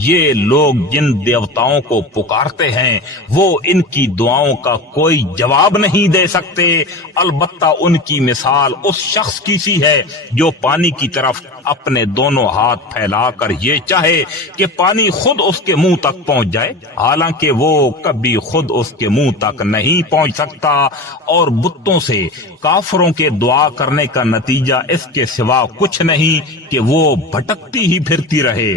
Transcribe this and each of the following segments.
یہ لوگ جن دیوتاؤں کو پکارتے ہیں وہ ان کی دعاؤں کا کوئی جواب نہیں دے سکتے، البتہ ان کی مثال اس شخص کی سی ہے جو پانی کی طرف اپنے دونوں ہاتھ پھیلا کر یہ چاہے کہ پانی خود اس کے منہ تک پہنچ جائے، حالانکہ وہ کبھی خود اس کے منہ تک نہیں پہنچ سکتا۔ اور بتوں سے کافروں کے دعا کرنے کا نتیجہ اس کے سوا کچھ نہیں کہ وہ بھٹکتی ہی پھرتی رہے،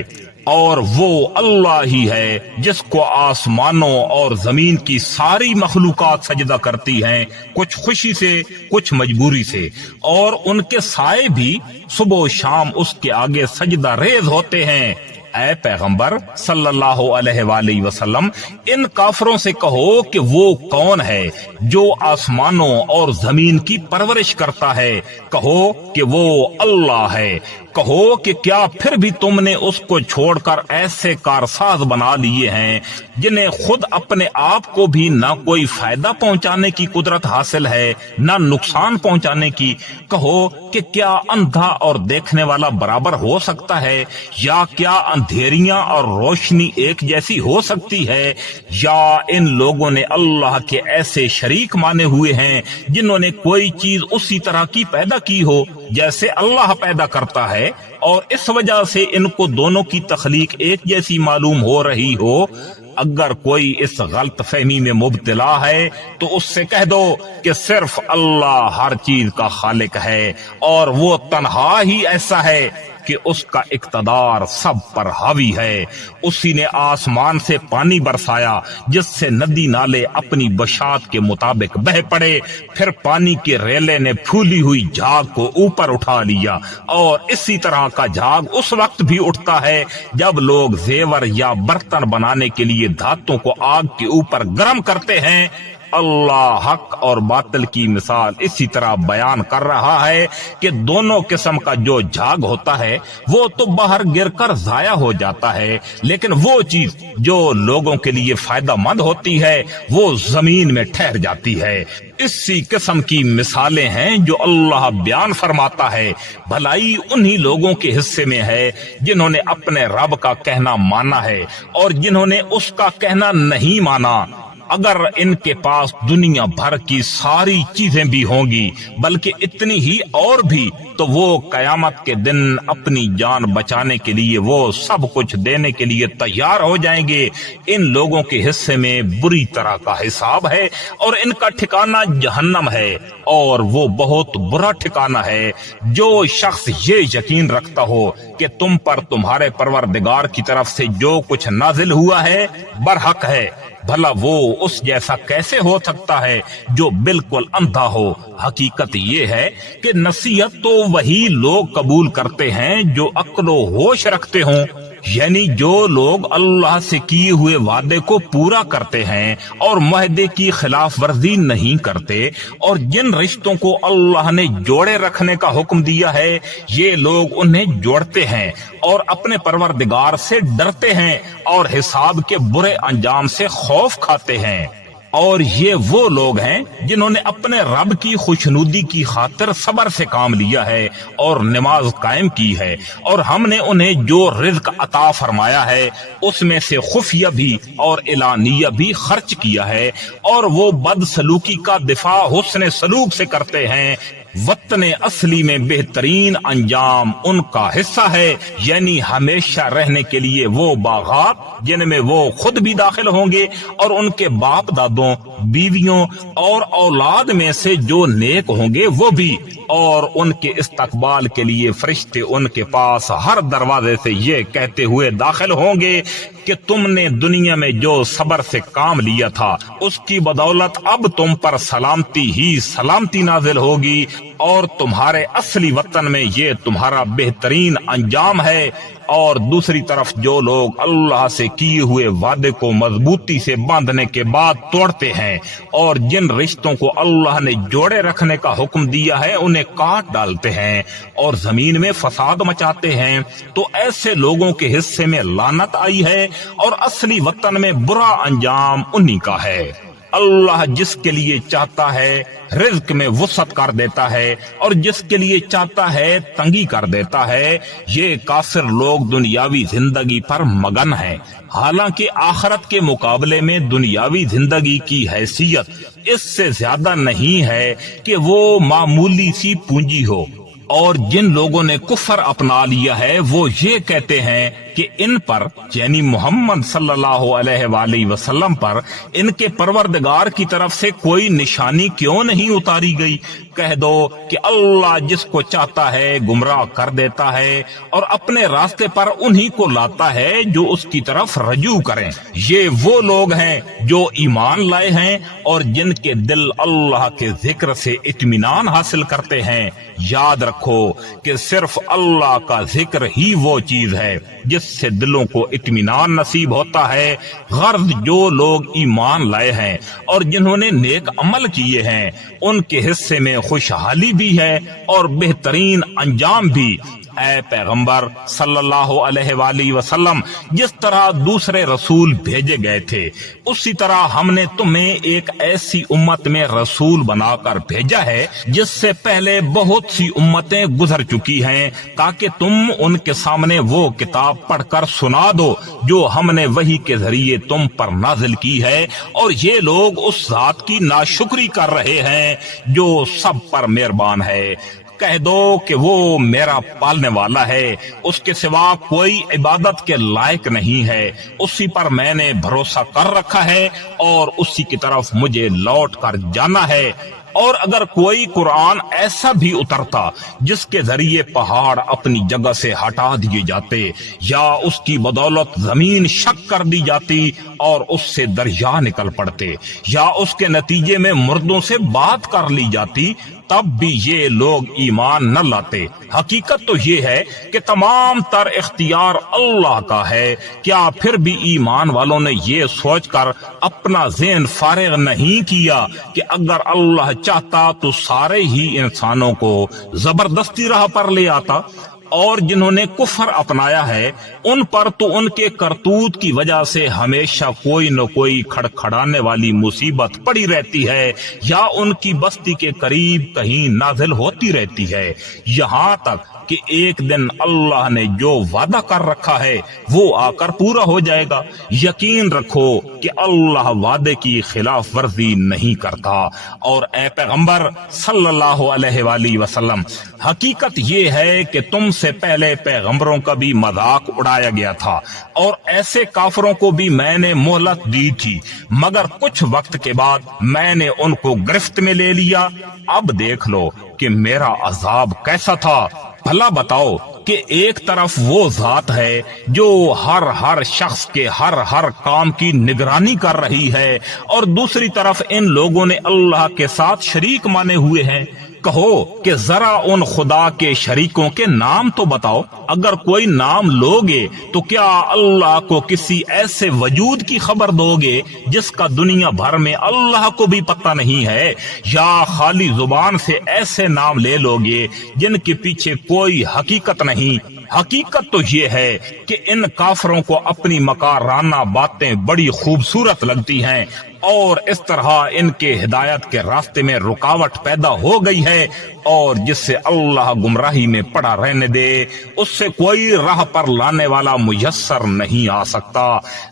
اور وہ اللہ ہی ہے جس کو آسمانوں اور زمین کی ساری مخلوقات سجدہ کرتی ہیں، کچھ خوشی سے کچھ مجبوری سے، اور ان کے سائے بھی صبح و شام اس کے آگے سجدہ ریز ہوتے ہیں۔ اے پیغمبر صلی اللہ علیہ وآلہ وسلم، ان کافروں سے کہو کہ وہ کون ہے جو آسمانوں اور زمین کی پرورش کرتا ہے؟ کہو کہ وہ اللہ ہے۔ کہو کہ کیا پھر بھی تم نے اس کو چھوڑ کر ایسے کارساز بنا لیے ہیں جنہیں خود اپنے آپ کو بھی نہ کوئی فائدہ پہنچانے کی قدرت حاصل ہے نہ نقصان پہنچانے کی؟ کہو کہ کیا اندھا اور دیکھنے والا برابر ہو سکتا ہے؟ یا کیا اندھیریاں اور روشنی ایک جیسی ہو سکتی ہے؟ یا ان لوگوں نے اللہ کے ایسے شریک مانے ہوئے ہیں جنہوں نے کوئی چیز اسی طرح کی پیدا کی ہو جیسے اللہ پیدا کرتا ہے، اور اس وجہ سے ان کو دونوں کی تخلیق ایک جیسی معلوم ہو رہی ہو؟ اگر کوئی اس غلط فہمی میں مبتلا ہے تو اس سے کہہ دو کہ صرف اللہ ہر چیز کا خالق ہے، اور وہ تنہا ہی ایسا ہے کہ اس کا اقتدار سب پر حاوی ہے۔ اسی نے آسمان سے پانی برسایا جس سے ندی نالے اپنی بشاعت کے مطابق بہہ پڑے، پھر پانی کے ریلے نے پھولی ہوئی جھاگ کو اوپر اٹھا لیا، اور اسی طرح کا جھاگ اس وقت بھی اٹھتا ہے جب لوگ زیور یا برتن بنانے کے لیے دھاتوں کو آگ کے اوپر گرم کرتے ہیں۔ اللہ حق اور باطل کی مثال اسی طرح بیان کر رہا ہے کہ دونوں قسم کا جو جھاگ ہوتا ہے وہ تو باہر گر کر ضائع ہو جاتا ہے، لیکن وہ چیز جو لوگوں کے لیے فائدہ مند ہوتی ہے وہ زمین میں ٹھہر جاتی ہے۔ اسی قسم کی مثالیں ہیں جو اللہ بیان فرماتا ہے۔ بھلائی انہی لوگوں کے حصے میں ہے جنہوں نے اپنے رب کا کہنا مانا ہے اور جنہوں نے اس کا کہنا نہیں مانا۔ اگر ان کے پاس دنیا بھر کی ساری چیزیں بھی ہوں گی بلکہ اتنی ہی اور بھی، تو وہ قیامت کے دن اپنی جان بچانے کے لیے وہ سب کچھ دینے کے لیے تیار ہو جائیں گے۔ ان لوگوں کے حصے میں بری طرح کا حساب ہے اور ان کا ٹھکانہ جہنم ہے، اور وہ بہت برا ٹھکانہ ہے۔ جو شخص یہ یقین رکھتا ہو کہ تم پر تمہارے پروردگار کی طرف سے جو کچھ نازل ہوا ہے برحق ہے، بھلا وہ اس جیسا کیسے ہو سکتا ہے جو بالکل اندھا ہو؟ حقیقت یہ ہے کہ نصیحت تو وہی لوگ قبول کرتے ہیں جو عقل و ہوش رکھتے ہوں، یعنی جو لوگ اللہ سے کیے ہوئے وعدے کو پورا کرتے ہیں اور معاہدے کی خلاف ورزی نہیں کرتے، اور جن رشتوں کو اللہ نے جوڑے رکھنے کا حکم دیا ہے یہ لوگ انہیں جوڑتے ہیں اور اپنے پروردگار سے ڈرتے ہیں اور حساب کے برے انجام سے خوف کھاتے ہیں۔ اور یہ وہ لوگ ہیں جنہوں نے اپنے رب کی خوشنودی کی خاطر صبر سے کام لیا ہے اور نماز قائم کی ہے، اور ہم نے انہیں جو رزق عطا فرمایا ہے اس میں سے خفیہ بھی اور اعلانیہ بھی خرچ کیا ہے، اور وہ بد سلوکی کا دفاع حسن سلوک سے کرتے ہیں۔ وطن اصلی میں بہترین انجام ان کا حصہ ہے، یعنی ہمیشہ رہنے کے لیے وہ باغات جن میں وہ خود بھی داخل ہوں گے اور ان کے باپ دادوں، بیویوں اور اولاد میں سے جو نیک ہوں گے وہ بھی، اور ان کے استقبال کے لیے فرشتے ان کے پاس ہر دروازے سے یہ کہتے ہوئے داخل ہوں گے کہ تم نے دنیا میں جو صبر سے کام لیا تھا اس کی بدولت اب تم پر سلامتی ہی سلامتی نازل ہوگی، اور تمہارے اصلی وطن میں یہ تمہارا بہترین انجام ہے۔ اور دوسری طرف جو لوگ اللہ سے کیے ہوئے وعدے کو مضبوطی سے باندھنے کے بعد توڑتے ہیں اور جن رشتوں کو اللہ نے جوڑے رکھنے کا حکم دیا ہے انہیں کاٹ ڈالتے ہیں اور زمین میں فساد مچاتے ہیں، تو ایسے لوگوں کے حصے میں لعنت آئی ہے اور اصلی وطن میں برا انجام انہی کا ہے۔ اللہ جس کے لیے چاہتا ہے رزق میں وسعت کر دیتا ہے اور جس کے لیے چاہتا ہے تنگی کر دیتا ہے۔ یہ کافر لوگ دنیاوی زندگی پر مگن ہیں، حالانکہ آخرت کے مقابلے میں دنیاوی زندگی کی حیثیت اس سے زیادہ نہیں ہے کہ وہ معمولی سی پونجی ہو۔ اور جن لوگوں نے کفر اپنا لیا ہے وہ یہ کہتے ہیں کہ ان پر یعنی محمد صلی اللہ علیہ وآلہ وسلم پر ان کے پروردگار کی طرف سے کوئی نشانی کیوں نہیں اتاری گئی؟ کہہ دو کہ اللہ جس کو چاہتا ہے گمراہ کر دیتا ہے اور اپنے راستے پر انہی کو لاتا ہے جو اس کی طرف رجوع کریں۔ یہ وہ لوگ ہیں جو ایمان لائے ہیں اور جن کے دل اللہ کے ذکر سے اطمینان حاصل کرتے ہیں۔ یاد رکھو کہ صرف اللہ کا ذکر ہی وہ چیز ہے جس سے دلوں کو اطمینان نصیب ہوتا ہے۔ غرض جو لوگ ایمان لائے ہیں اور جنہوں نے نیک عمل کیے ہیں ان کے حصے میں خوشحالی بھی ہے اور بہترین انجام بھی۔ اے پیغمبر صلی اللہ علیہ وآلہ وسلم، جس طرح دوسرے رسول بھیجے گئے تھے اسی طرح ہم نے تمہیں ایک ایسی امت میں رسول بنا کر بھیجا ہے جس سے پہلے بہت سی امتیں گزر چکی ہیں، تاکہ تم ان کے سامنے وہ کتاب پڑھ کر سنا دو جو ہم نے وحی کے ذریعے تم پر نازل کی ہے، اور یہ لوگ اس ذات کی ناشکری کر رہے ہیں جو سب پر مہربان ہے۔ کہہ دو کہ وہ میرا پالنے والا ہے، اس کے سوا کوئی عبادت کے لائق نہیں ہے، اسی پر میں نے بھروسہ کر رکھا ہے اور اسی کی طرف مجھے لوٹ کر جانا ہے۔ اور اگر کوئی قرآن ایسا بھی اترتا جس کے ذریعے پہاڑ اپنی جگہ سے ہٹا دیے جاتے یا اس کی بدولت زمین شق کر دی جاتی اور اس سے دریا نکل پڑتے یا اس کے نتیجے میں مردوں سے بات کر لی جاتی، تب بھی یہ لوگ ایمان نہ لاتے۔ حقیقت تو یہ ہے کہ تمام تر اختیار اللہ کا ہے۔ کیا پھر بھی ایمان والوں نے یہ سوچ کر اپنا ذہن فارغ نہیں کیا کہ اگر اللہ چاہتا تو سارے ہی انسانوں کو زبردستی راہ پر لے آتا؟ اور جنہوں نے کفر اپنایا ہے ان پر تو ان کے کرتوت کی وجہ سے ہمیشہ کوئی نہ کوئی کھڑکھڑانے والی مصیبت پڑی رہتی ہے یا ان کی بستی کے قریب کہیں نازل ہوتی رہتی ہے، یہاں تک کہ ایک دن اللہ نے جو وعدہ کر رکھا ہے وہ آ کر پورا ہو جائے گا۔ یقین رکھو کہ اللہ وعدے کی خلاف ورزی نہیں کرتا۔ اور اے پیغمبر صلی اللہ علیہ وآلہ وسلم، حقیقت یہ ہے کہ تم سے پہلے پیغمبروں کا بھی مذاق اڑایا گیا تھا اور ایسے کافروں کو بھی میں نے مہلت دی تھی، مگر کچھ وقت کے بعد میں نے ان کو گرفت میں لے لیا۔ اب دیکھ لو کہ میرا عذاب کیسا تھا۔ بھلا بتاؤ کہ ایک طرف وہ ذات ہے جو ہر شخص کے ہر کام کی نگرانی کر رہی ہے اور دوسری طرف ان لوگوں نے اللہ کے ساتھ شریک مانے ہوئے ہیں۔ کہو کہ ذرا ان خدا کے شریکوں کے نام تو بتاؤ۔ اگر کوئی نام لوگے تو کیا اللہ کو کسی ایسے وجود کی خبر دو گے جس کا دنیا بھر میں اللہ کو بھی پتہ نہیں ہے، یا خالی زبان سے ایسے نام لے لوگے جن کے پیچھے کوئی حقیقت نہیں؟ حقیقت تو یہ ہے کہ ان کافروں کو اپنی مکارانہ باتیں بڑی خوبصورت لگتی ہیں اور اس طرح ان کے ہدایت کے راستے میں رکاوٹ پیدا ہو گئی ہے، اور جس سے اللہ گمراہی میں پڑا رہنے دے اس سے کوئی راہ پر لانے والا میسر نہیں آ سکتا۔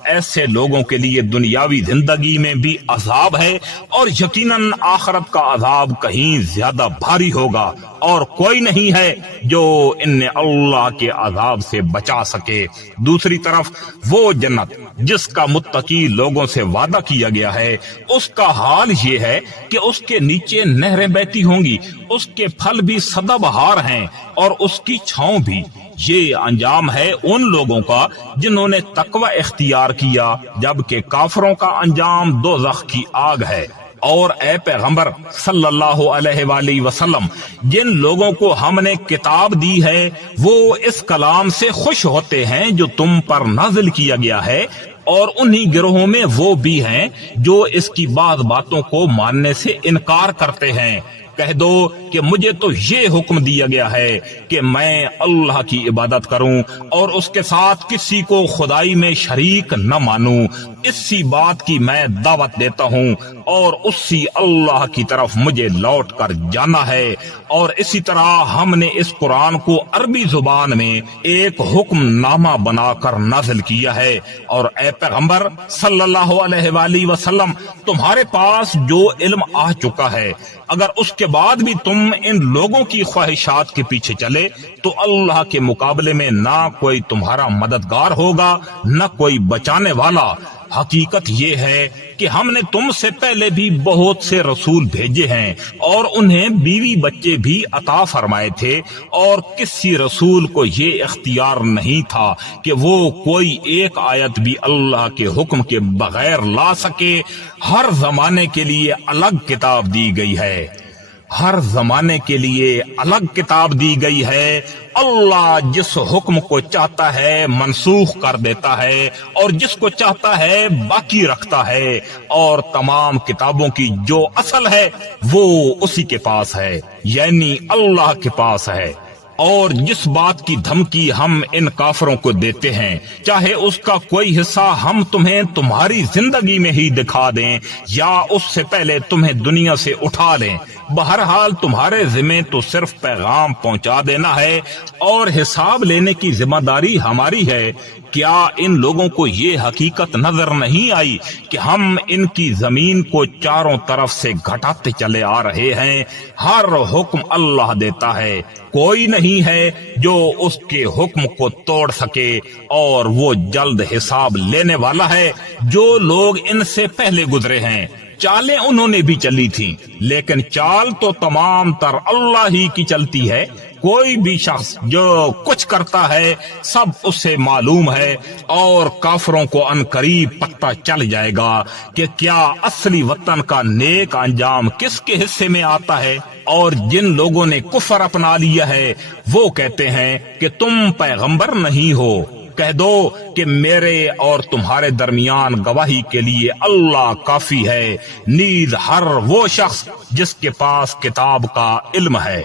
ایسے لوگوں کے لیے دنیاوی زندگی میں بھی عذاب ہے اور یقیناً آخرت کا عذاب کہیں زیادہ بھاری ہوگا، اور کوئی نہیں ہے جو انہیں اللہ کے عذاب سے بچا سکے۔ دوسری طرف وہ جنت جس کا متقی لوگوں سے وعدہ کیا گیا ہے، اس کا حال یہ ہے کہ اس کے نیچے نہریں بہتی ہوں گی، اس کے پھل بھی سدا بہار ہیں اور اس کی چھاؤں بھی۔ یہ انجام ہے ان لوگوں کا جنہوں نے تقوی اختیار کیا، جبکہ کافروں کا انجام دوزخ کی آگ ہے۔ اور اے پیغمبر صلی اللہ علیہ وآلہ وسلم، جن لوگوں کو ہم نے کتاب دی ہے وہ اس کلام سے خوش ہوتے ہیں جو تم پر نازل کیا گیا ہے، اور انہی گروہوں میں وہ بھی ہیں جو اس کی بعض باتوں کو ماننے سے انکار کرتے ہیں۔ کہہ دو کہ مجھے تو یہ حکم دیا گیا ہے کہ میں اللہ کی عبادت کروں اور اس کے ساتھ کسی کو خدائی میں شریک نہ مانوں، اسی بات کی میں دعوت دیتا ہوں اور اسی اللہ کی طرف مجھے لوٹ کر جانا ہے۔ اور اسی طرح ہم نے اس قرآن کو عربی زبان میں ایک حکم نامہ بنا کر نازل کیا ہے، اور اے پیغمبر صلی اللہ علیہ وآلہ وسلم، تمہارے پاس جو علم آ چکا ہے، اگر اس کے بعد بھی تم ان لوگوں کی خواہشات کے پیچھے چلے تو اللہ کے مقابلے میں نہ کوئی تمہارا مددگار ہوگا نہ کوئی بچانے والا۔ حقیقت یہ ہے کہ ہم نے تم سے پہلے بھی بہت سے رسول بھیجے ہیں اور انہیں بیوی بچے بھی عطا فرمائے تھے، اور کسی رسول کو یہ اختیار نہیں تھا کہ وہ کوئی ایک آیت بھی اللہ کے حکم کے بغیر لا سکے۔ ہر زمانے کے لیے الگ کتاب دی گئی ہے، ہر زمانے کے لیے الگ کتاب دی گئی ہے۔ اللہ جس حکم کو چاہتا ہے منسوخ کر دیتا ہے اور جس کو چاہتا ہے باقی رکھتا ہے، اور تمام کتابوں کی جو اصل ہے وہ اسی کے پاس ہے، یعنی اللہ کے پاس ہے۔ اور جس بات کی دھمکی ہم ان کافروں کو دیتے ہیں، چاہے اس کا کوئی حصہ ہم تمہیں تمہاری زندگی میں ہی دکھا دیں یا اس سے پہلے تمہیں دنیا سے اٹھا لیں، بہرحال تمہارے ذمہ تو صرف پیغام پہنچا دینا ہے اور حساب لینے کی ذمہ داری ہماری ہے۔ کیا ان لوگوں کو یہ حقیقت نظر نہیں آئی کہ ہم ان کی زمین کو چاروں طرف سے گھٹاتے چلے آ رہے ہیں؟ ہر حکم اللہ دیتا ہے، کوئی نہیں ہے جو اس کے حکم کو توڑ سکے، اور وہ جلد حساب لینے والا ہے۔ جو لوگ ان سے پہلے گزرے ہیں چالیں انہوں نے بھی چلی تھیں، لیکن چال تو تمام تر اللہ ہی کی چلتی ہے۔ کوئی بھی شخص جو کچھ کرتا ہے سب اسے معلوم ہے، اور کافروں کو عنقریب پتہ چل جائے گا کہ کیا اصلی وطن کا نیک انجام کس کے حصے میں آتا ہے۔ اور جن لوگوں نے کفر اپنا لیا ہے وہ کہتے ہیں کہ تم پیغمبر نہیں ہو۔ کہہ دو کہ میرے اور تمہارے درمیان گواہی کے لیے اللہ کافی ہے، نیز ہر وہ شخص جس کے پاس کتاب کا علم ہے۔